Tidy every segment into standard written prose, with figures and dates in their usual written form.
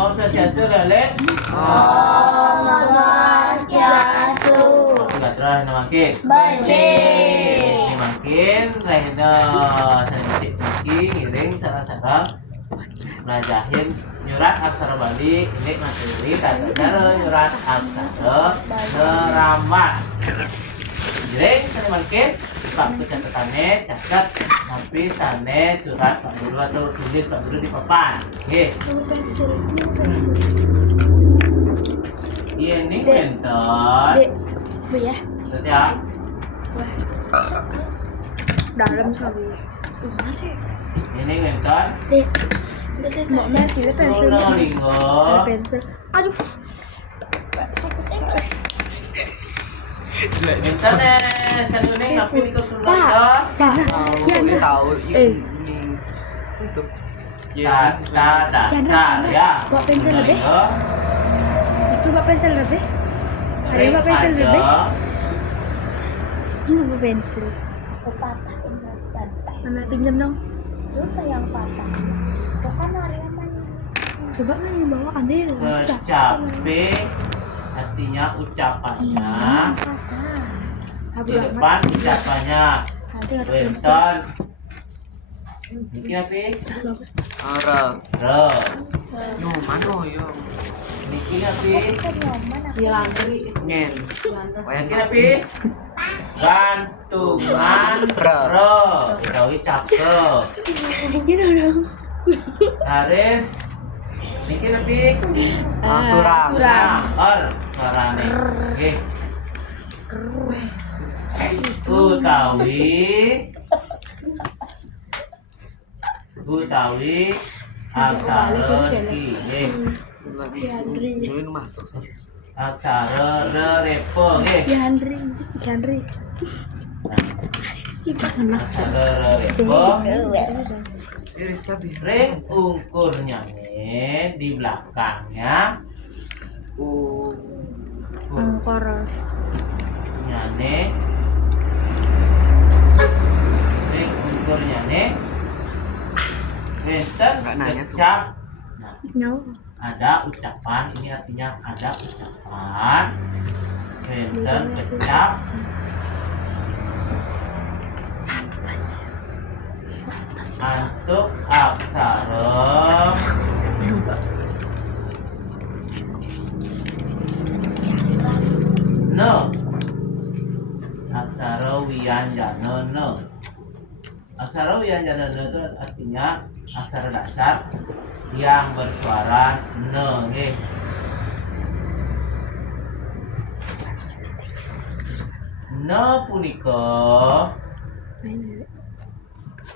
Om Swastiastu Galet. Om Swastiastu. Sejahtera makin. Bersih. Makin rehna sanjik ciki ngiring sarang-sarang belajahin nyurat aksara Bali ini materi tata cara nyurat aksara neramat. Ngiring sana makin Pak catatannya cacat tapi sane surat Pak Guru atau tulis Pak Guru di papan. Nggih. Iya ini bentar. Dek, Bu ya. Lihat ya. Dalam sabi. Ini bentar. Dek. Mau pensil, pensil. Pronolingo. Pensil. Aduh. Bentar nih, satu nih tapi di Pronolingo. Jana. Tahu itu Kata dasar ya. Bawa pensil lebih. Pronolingo. Itu bawa pensil lebih. Ada yang bawa pensil lebih. Ini bawa pensil. Pepatah ingatkan. Mana pinjam dong? Juga yang patah. Bukan Ariaman. Coba nih bawa ambil. Kecape artinya ucapannya. Di Habis depan ucapannya. Nanti ada pensil. Bentar. Ini apa? Bagus. Arab. Re. No, mano yo. Niki apa? Iya lantri. Ngen. Niki apa? Gantungan re. Utawi cakre. Ini dong. Aris. Niki apa? Surang. Surang. Or suarane. Oke. Utawi aksara iki. Lagi join masuk. Aksara re repo nggih. Jandri. Aksara re repo. Iris tapi. Ring ukurnya nih di belakangnya Angkor. nih. Ring ukurnya nih. Benten Nggak nanya, kecap. Nah, Nyawa. ada ucapan ini artinya ada ucapan. Benten kecap. Antuk aksara ne. Aksara wianjana ne. Aksara wianjana ne itu artinya aksara dasar yang bersuara ne nggih. Ne punika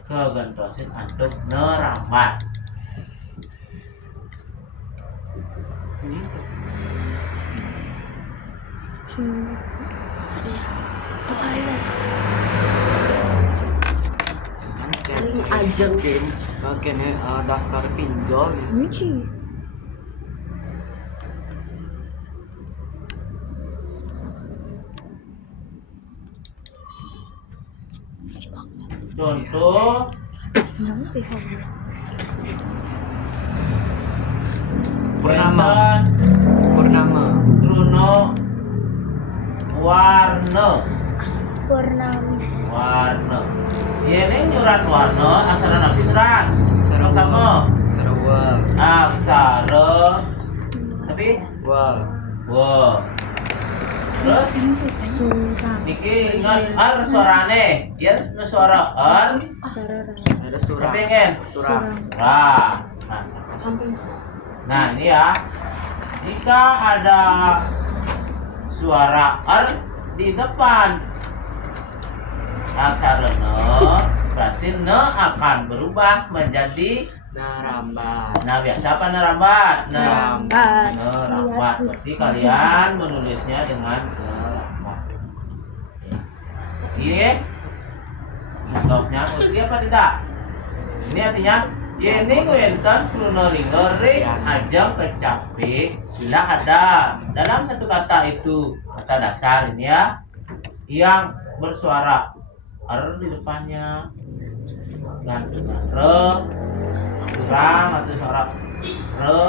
kegentosin antuk neramat. Ini tuh. Ajak game. Kayaknya daftar pinjol. Michi. Contoh Nyawa pihak. Purnama. benten Purnama. Truno warna. Purnami. Warna. Ini nyurat warna aksara nabi surat. Pertama Sarawa. aksara tapi Wah. wow. Terus Surang. niki ingat ar suarane. Dia suara ar Sarara. Ada surah. pengen. Surah. Nah, nah ini ya. Jika ada suara ar di depan aksara ne, berarti ne akan berubah menjadi Narambat. nah biasa apa nerambat? Lambat. Nerambat. Berarti kalian menulisnya dengan nerambat. Ini contohnya ngerti apa tidak? Ini artinya ini kuentan Pronolingo ring ajang kecapi bila ada dalam satu kata itu kata dasar ini ya yang bersuara r di depannya gantungan re kurang atau suara re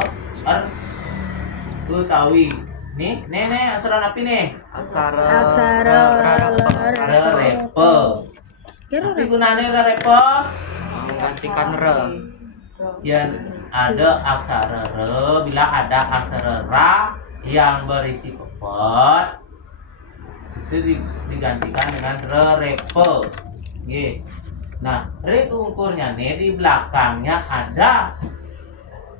Betawi. Nih, aksara napi nih? Aksara Aksara Repe. Kira Tapi gunanya repe menggantikan re. yang ada aksara re, bila ada aksara ra yang berisi pepet itu digantikan dengan repe. Nggih. Nah, re ukurnya nih di belakangnya ada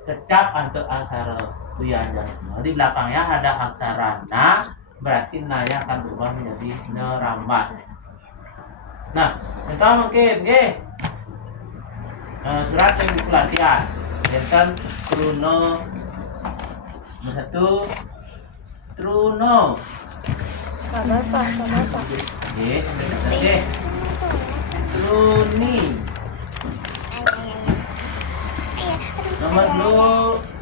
kecap untuk aksara buyan dan di belakangnya ada aksara na, berarti na-nya akan berubah menjadi nerambat. Nah, contoh mungkin nggih. Surat yang buku latihan enten Truno satu Truno Sabar Pak. nggih nggih Truni nomor 2